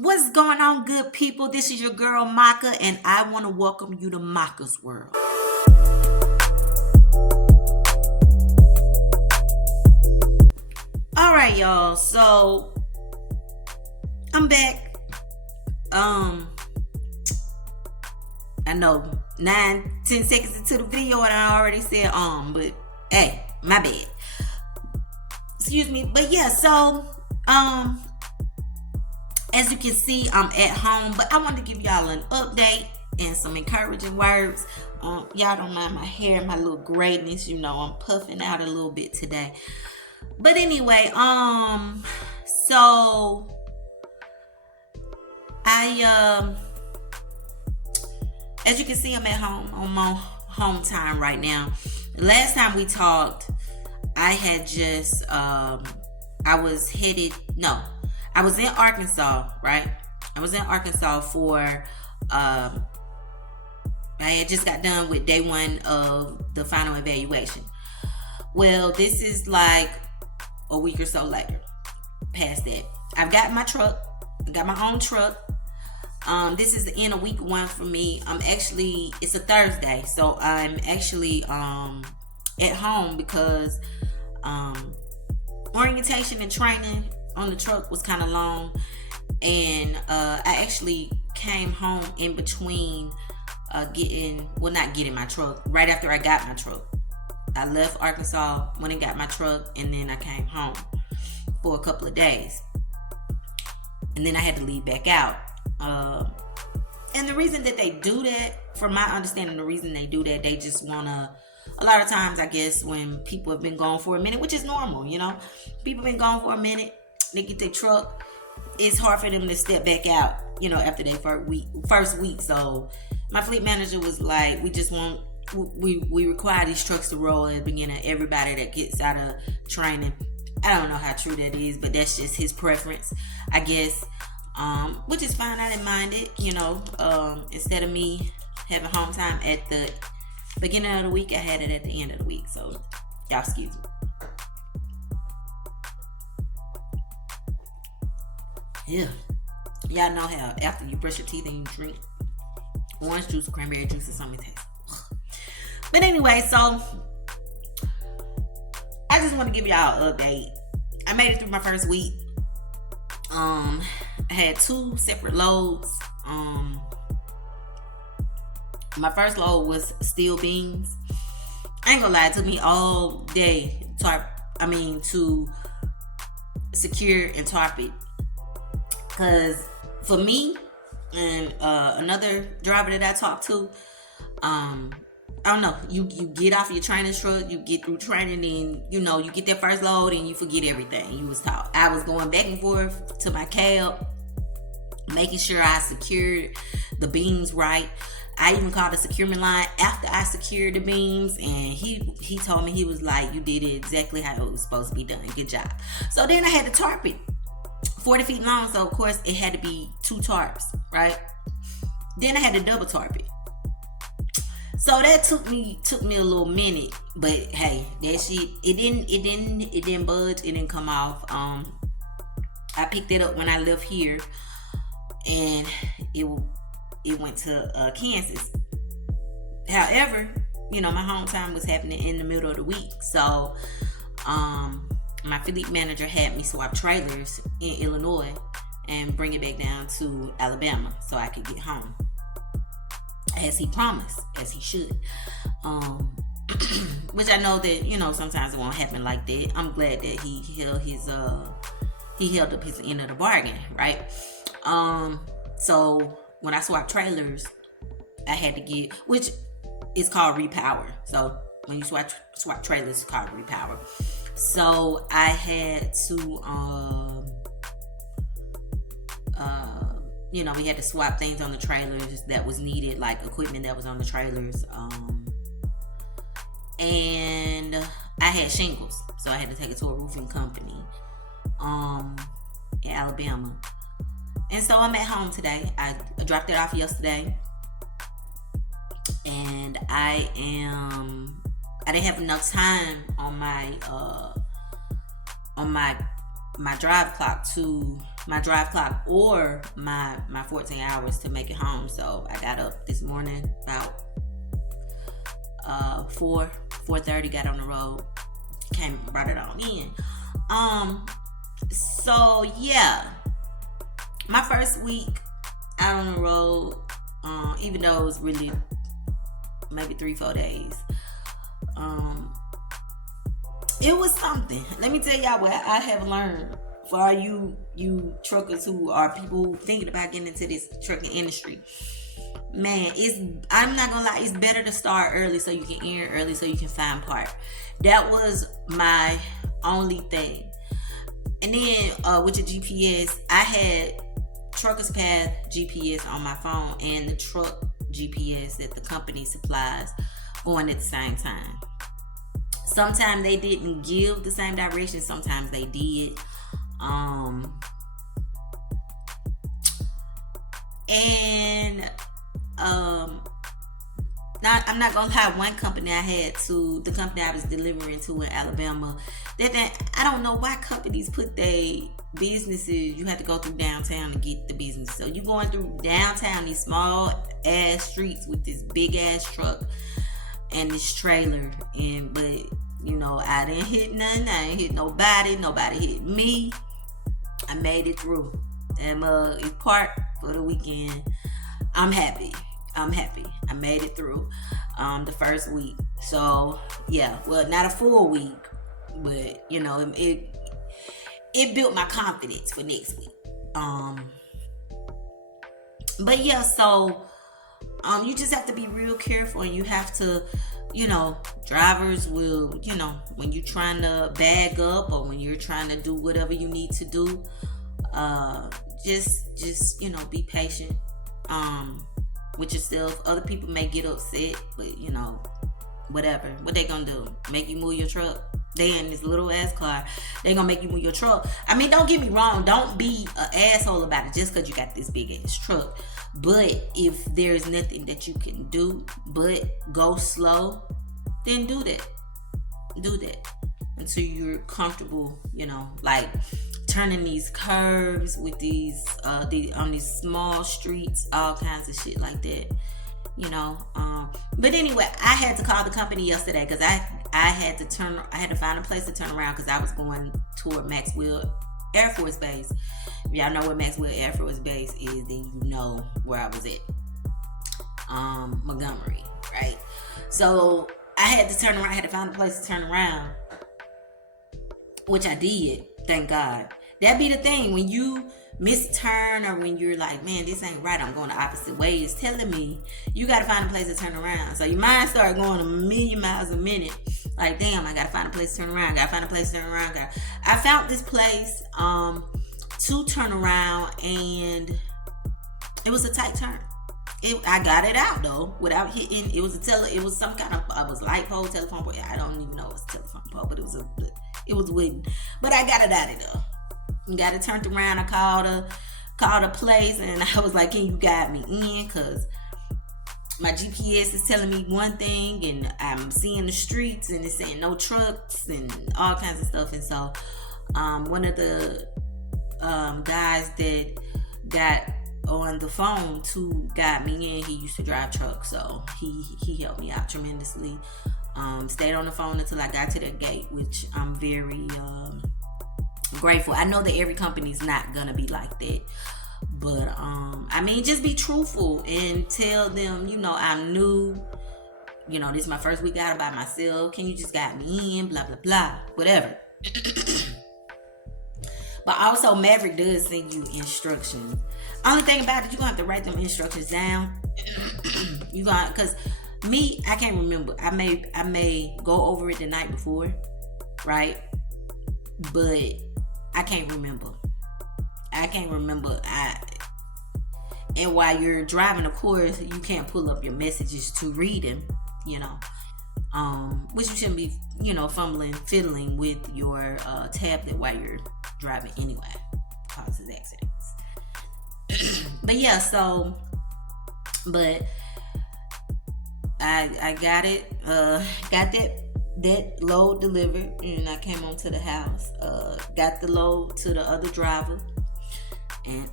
What's going on, good people? This is your girl Maka, and I want to welcome you to Maka's World. All right, y'all. So I'm back. I know 9-10 seconds into the video, and I already said but hey, my bad. Excuse me, but yeah. So as you can see, I'm at home, but I wanted to give y'all an update and some encouraging words. Y'all don't mind my hair, my little grayness. I'm puffing out a little bit today. But anyway, so I as you can see, I'm at home on my home time right now. The last time we talked, I had just I was in Arkansas, right? I was in Arkansas for I had just got done with day one of the final evaluation. Well, this is like a week or so later, past that. I've got my truck. I got my own truck. This is the end of week one for me. It's a Thursday, so I'm actually at home because orientation and training on the truck was kind of long, and I actually came home in between not getting my truck. Right after I got my truck, I left Arkansas, went and got my truck, and then I came home for a couple of days, and then I had to leave back out. And the reason that they do that, from my understanding, they just wanna. A lot of times, I guess, when people have been gone for a minute, which is normal, people been gone for a minute, they get their truck, it's hard for them to step back out, after their first week. So my fleet manager was like, we require these trucks to roll at the beginning. Everybody that gets out of training, I don't know how true that is, but that's just his preference, I guess. Which is fine. I didn't mind it, instead of me having home time at the beginning of the week, I had it at the end of the week. So y'all excuse me. Yeah, y'all know how after you brush your teeth and you drink orange juice, cranberry juice, or something tastes. But anyway, so I just want to give y'all an update. I made it through my first week. I had 2 separate loads. My first load was steel beams. I ain't gonna lie, it took me all day to secure and tarp it. Cause for me and another driver that I talked to, I don't know. You get off your training truck, you get through training, and you get that first load and you forget everything you was taught. I was going back and forth to my cab, making sure I secured the beams right. I even called the securement line after I secured the beams, and he told me, he was like, you did it exactly how it was supposed to be done. Good job. So then I had to tarp it. 40 feet long, so of course it had to be 2 tarps, right? Then I had to double tarp it. So that took me a little minute, but hey, that shit, it didn't budge, it didn't come off. I picked it up when I left here, and it went to Kansas. However, my home time was happening in the middle of the week, so my fleet manager had me swap trailers in Illinois and bring it back down to Alabama so I could get home, as he promised, as he should. Which I know that sometimes it won't happen like that. I'm glad that he held up his end of the bargain, right? So when I swap trailers, I had to get, which is called repower. So when you swap trailers, it's called repower. So I had to we had to swap things on the trailers that was needed, like equipment that was on the trailers. And I had shingles, so I had to take it to a roofing company in Alabama. And so I'm at home today. I dropped it off yesterday, and I didn't have enough time on my my drive clock or my 14 hours to make it home. So I got up this morning about 4:30, got on the road, brought it on in. So yeah, my first week out on the road, even though it was really maybe 3-4 days, it was something. Let me tell y'all what I have learned. For all you truckers who are people thinking about getting into this trucking industry, man, I'm not gonna lie, it's better to start early so you can end early so you can find part. That was my only thing. And then with the GPS, I had Truckers Path GPS on my phone and the truck GPS that the company supplies going at the same time. Sometimes they didn't give the same direction, sometimes they did. Now I'm not gonna lie, one company the company I was delivering to in Alabama, I don't know why companies put their businesses, you have to go through downtown to get the business. So you going through downtown, these small ass streets with this big ass truck and this trailer, but I didn't hit nothing, I didn't hit nobody hit me. I made it through. And it's parked for the weekend. I'm happy. I made it through the first week. So yeah, well, not a full week, but it built my confidence for next week. But yeah, so you just have to be real careful, and you have to, drivers will, when you're trying to bag up or when you're trying to do whatever you need to do, just be patient with yourself. Other people may get upset, but whatever. What they gonna do? Make you move your truck? They in this little ass car. They gonna make you move your truck. I mean, don't get me wrong. Don't be an asshole about it just because you got this big ass truck. But if there's nothing that you can do but go slow, then do that. Do that until you're comfortable. Like turning these curves with these on these small streets, all kinds of shit like that. But anyway, I had to call the company yesterday because I had to find a place to turn around because I was going toward Maxwell Air Force Base. If y'all know where Maxwell Air Force Base is, then you know where I was at. Montgomery, right? So I had to turn around. I had to find a place to turn around, which I did. Thank God. That be the thing, when you miss a turn or when you're like, man, this ain't right, I'm going the opposite way, it's telling me you got to find a place to turn around. So your mind start going a million miles a minute. Like, damn, I got to find a place to turn around. I found this place to turn around, and it was a tight turn. I got it out though without hitting. It was some kind of light pole, telephone pole. I don't even know it was a telephone pole, but it was wooden. But I got it out of there. Got it turned around. I called a place, and I was like, can you guide me in? Because my GPS is telling me one thing, and I'm seeing the streets, and it's saying no trucks and all kinds of stuff. And so one of the guys that got on the phone to guide me in, he used to drive trucks, so he helped me out tremendously. Stayed on the phone until I got to the gate, which I'm very grateful. I know that every company's not gonna be like that, but I mean, just be truthful and tell them, I'm new, this is my first week out by myself, can you just guide me in, blah blah blah, whatever. But also, Maverick does send you instructions. Only thing about it, you're gonna have to write them instructions down. Because me, I can't remember. I may go over it the night before, right? But I can't remember. And while you're driving, of course, you can't pull up your messages to read them, which you shouldn't be, fiddling with your tablet while you're driving anyway. Causes accidents. But yeah, but I got it, got that that load delivered, and I came on to the house. Got the load to the other driver, and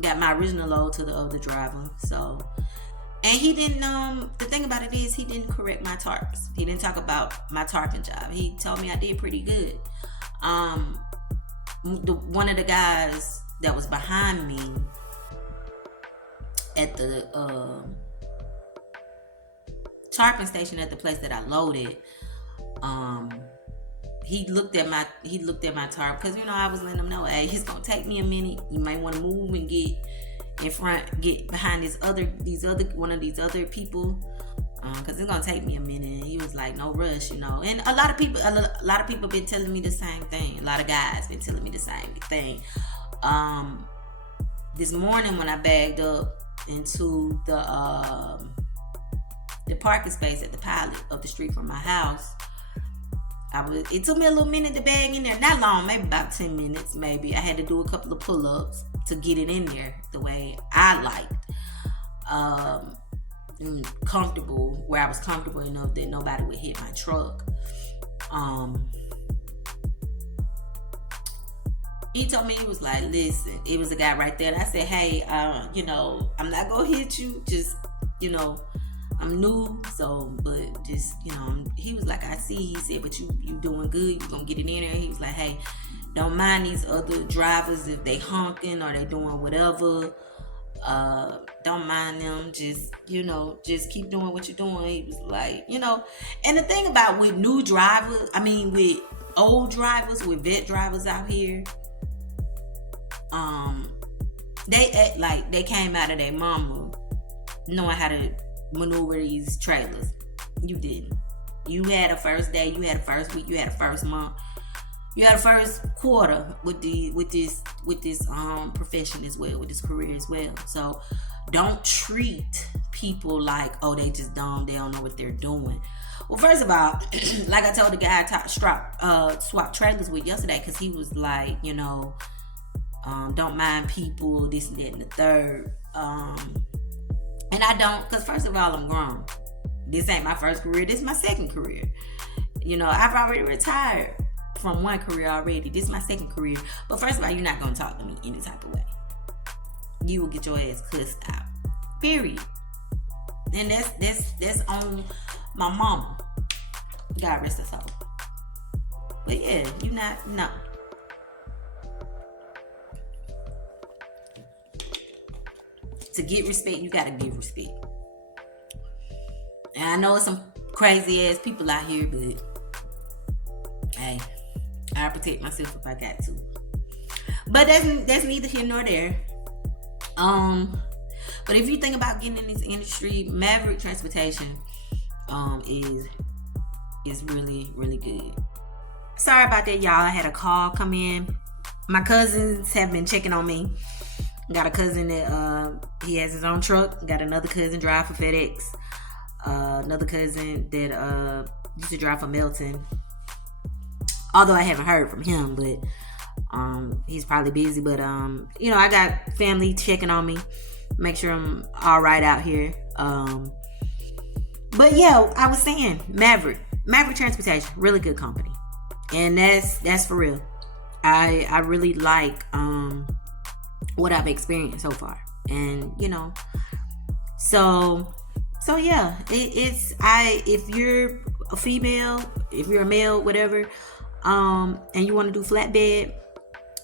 got my original load to the other driver. So, and he didn't. The thing about it is, he didn't correct my tarps. He didn't talk about my tarping job. He told me I did pretty good. One of the guys that was behind me at the tarping station at the place that I loaded, he looked at my tarp, because I was letting him know, hey, it's gonna take me a minute. You might want to move and get in front, get behind one of these other people, because it's gonna take me a minute. And he was like, no rush, And a lot of people been telling me the same thing. A lot of guys been telling me the same thing. This morning when I bagged up into the parking space at the pilot up the street from my house, it took me a little minute to bag in there. Not long, maybe about 10 minutes, maybe. I had to do a couple of pull-ups to get it in there the way I liked. Comfortable, where I was comfortable enough that nobody would hit my truck. He told me, he was like, listen, it was a guy right there. And I said, hey, I'm not going to hit you. Just, I'm new, so, but just, he was like, I see. He said, but you doing good. You going to get it in there. He was like, hey, don't mind these other drivers if they honking or they doing whatever. Don't mind them. Just, just keep doing what you're doing. He was like, and the thing about with new drivers, with old drivers, with vet drivers out here, they act like they came out of their mama knowing how to maneuver these trailers. You didn't. You had a first day, you had a first week, you had a first month, you had a first quarter with this profession as well, with this career as well. So don't treat people like, oh, they just dumb, they don't know what they're doing. Well, first of all, like I told the guy I swapped trailers with yesterday, because he was like, don't mind people, this and that and the third. And I don't, because first of all, I'm grown. This ain't my first career. This is my second career. I've already retired from one career already. This is my second career. But first of all, you're not going to talk to me any type of way. You will get your ass cussed out. Period. And that's on my mama. God rest her soul. But yeah, no. To get respect, you gotta give respect. And I know it's some crazy ass people out here, but hey, I'll protect myself if I got to. But that's neither here nor there. But if you think about getting in this industry, Maverick Transportation is really, really good. Sorry about that, y'all. I had a call come in. My cousins have been checking on me. Got a cousin that he has his own truck. Got another cousin drive for FedEx. Another cousin that used to drive for Melton. Although I haven't heard from him, but he's probably busy. But I got family checking on me, make sure I'm all right out here. But yeah, I was saying Maverick Transportation, really good company, and that's for real. I really like what I've experienced so far, and so yeah, if you're a female, if you're a male, whatever, and you want to do flatbed,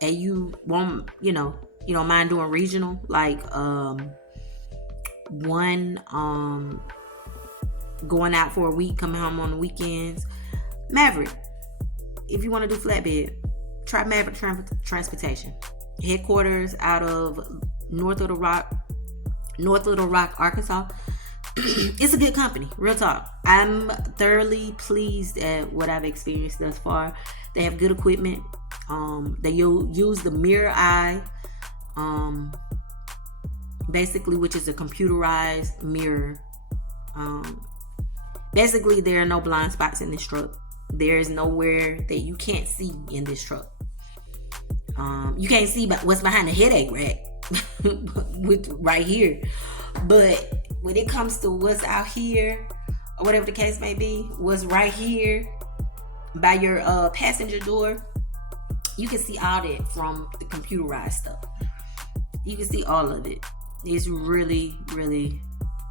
and you won't, you don't mind doing regional, like going out for a week, coming home on the weekends. Maverick, if you want to do flatbed, try Maverick Transportation. Headquarters out of North Little Rock, Arkansas. It's a good company, real talk. I'm thoroughly pleased at what I've experienced thus far. They have good equipment. They use the MirrorEye, basically, which is a computerized mirror. Basically, there are no blind spots in this truck. There is nowhere that you can't see in this truck. You can't see what's behind the headache rack with right here. But when it comes to what's out here, or whatever the case may be, was right here by your passenger door, you can see all that from the computerized stuff. You can see all of it. It's really, really,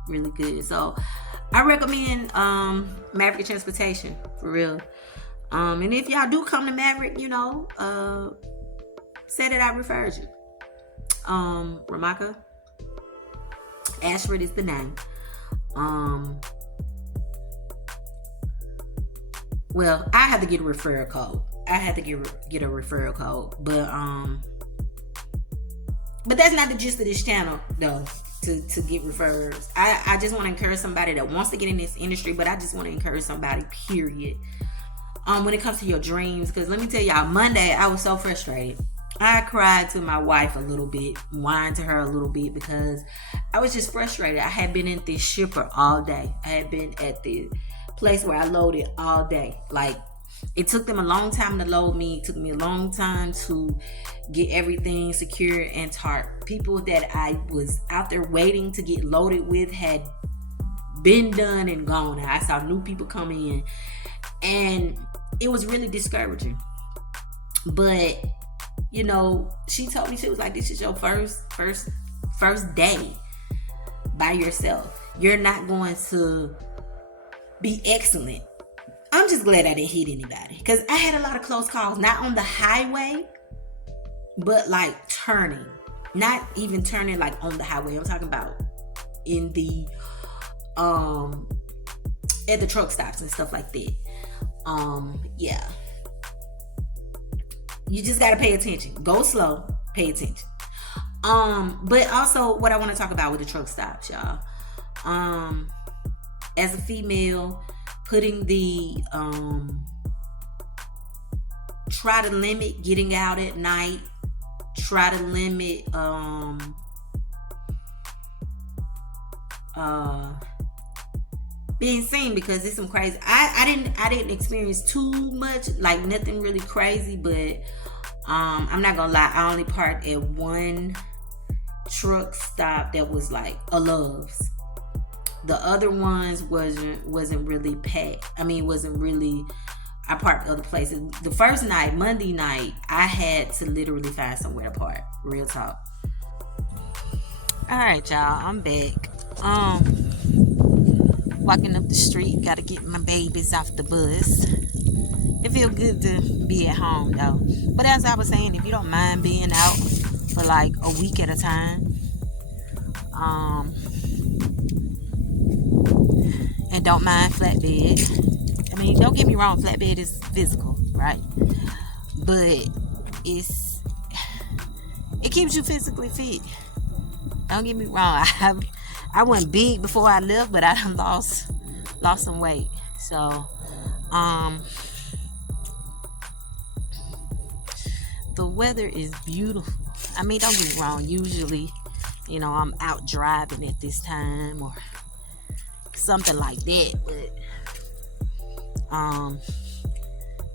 really good. So I recommend Maverick Transportation, for real. And if y'all do come to Maverick, say that I referred you. Ramaka Ashford is the name. Well, I had to get a referral code. Get a referral code, but that's not the gist of this channel, though. To get referrals, I just want to encourage somebody that wants to get in this industry, but I just want to encourage somebody, period. When it comes to your dreams, because let me tell y'all, Monday I was so frustrated. I cried to my wife a little bit, whined to her a little bit, because I was just frustrated. I had been at this shipper all day. I had been at the place where I loaded all day. Like, it took them a long time to load me. It took me a long time to get everything secure and tarp. People that I was out there waiting to get loaded with had been done and gone. I saw new people come in, and it was really discouraging. But she told me, she was like, this is your first day by yourself. You're not going to be excellent. I'm just glad I didn't hit anybody, because I had a lot of close calls, not on the highway, but like turning. Not even turning like on the highway. I'm talking about in the at the truck stops and stuff like that. Yeah. You just gotta pay attention. Go slow, pay attention. But also what I want to talk about with the truck stops, y'all. As a female, putting the try to limit getting out at night. Try to limit being seen, because it's some crazy. I didn't experience too much, like nothing really crazy, but I'm not gonna lie, I only parked at one truck stop that was like a Love's. The other ones wasn't really packed. I mean, it wasn't really. I parked other places. The first night, Monday night, I had to literally find somewhere to park. Real talk. All right, y'all. I'm back. Walking up the street. Got to get my babies off the bus. It feels good to be at home, though. But as I was saying, if you don't mind being out for like a week at a time, and don't mind flatbed. I mean, don't get me wrong, flatbed is physical, right? But it keeps you physically fit. Don't get me wrong. I went big before I left, but I lost some weight. So, the weather is beautiful. I mean, don't get me wrong. Usually, I'm out driving at this time or something like that, but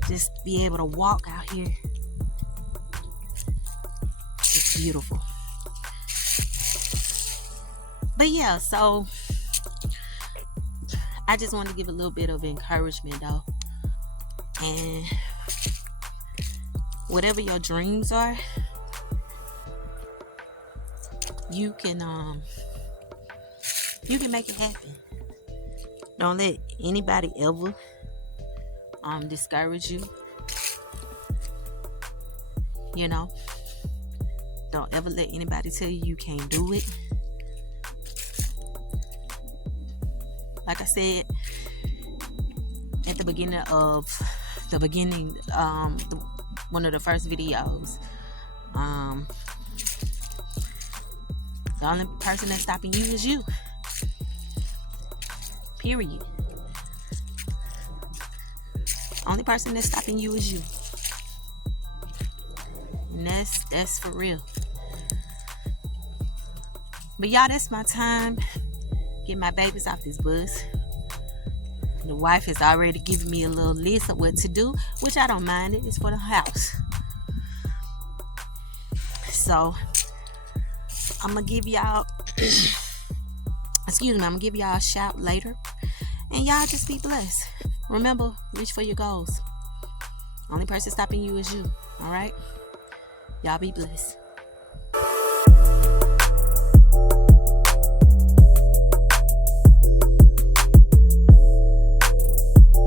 just be able to walk out here, it's beautiful. But yeah, so I just want to give a little bit of encouragement, though, and whatever your dreams are, you can make it happen. Don't let anybody ever discourage you. Don't ever let anybody tell you can't do it. Like I said at the beginning, one of the first videos, the only person that's stopping you is you. Period. Only person that's stopping you is you. And that's for real. But y'all, that's my time. Get my babies off this bus. The wife has already given me a little list of what to do, which I don't mind. It is for the house. So I'm gonna give y'all I'm gonna give y'all a shout later And y'all just be blessed. Remember, reach for your goals. Only person stopping you is you. All right? Y'all be blessed.